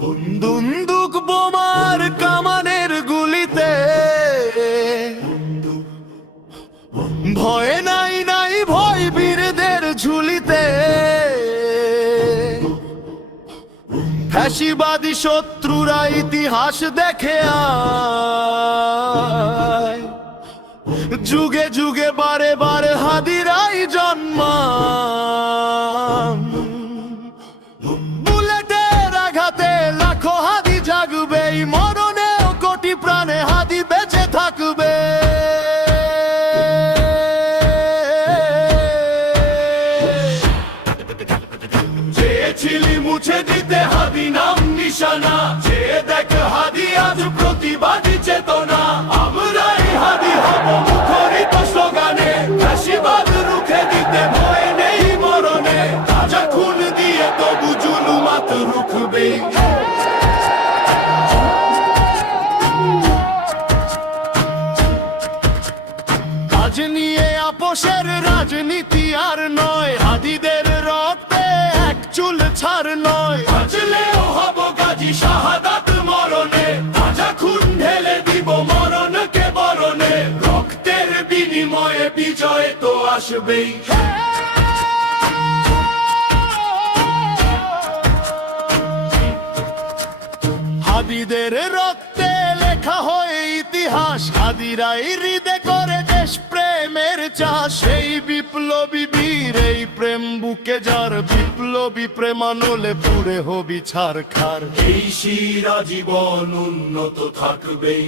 বন্দুক বোমার কামানের গুলিতে ভয় নাই নাই ভয় বীরদের ঝুলিতে ফ্যাসিবাদী শত্রুরা ইতিহাস দেখে আয় যুগে যুগে বারে বারে হাদিরাই জন্মান বুলেটের আঘাতে লাখো হাদি জাগবে মরণেও কোটি প্রাণে হাদি বেঁচে থাকবে চেয়েছিলি মুছে দিতে হাদি নাম নিশানা যে দেখ হাদি আজ প্রতিবাদী চেতনা আমরাই হাদি হব মুখরিত স্লোগানে ফ্যাসিবাদ রুখে দিতে ভয় নেই মরণে তাজা খুন দিয়ে তবু জুলুমাত রুখবে আজ নিয়ে আপোষের রাজনীতি আর নয় হাদিদের রক্তে এক চুল ছাড় নয় বাঁচলেও হব গাজী শাহাদাত মরণে তাজা খুন ঢেলে দিব মরণকে বরণে রক্তের বিনিময়ে বিজয় তো আসবেই হাদিদের রক্তে লেখা হয় ইতিহাস হাদিরাই হৃদে করে দেশ প্রেমের চাষ এই বিপ্লবী বীর এই প্রেম বুকে যার বিপ্লবী প্রেমানলে পুরে হবি ছাড়খার এই শিরা জীবন উন্নত থাকবেই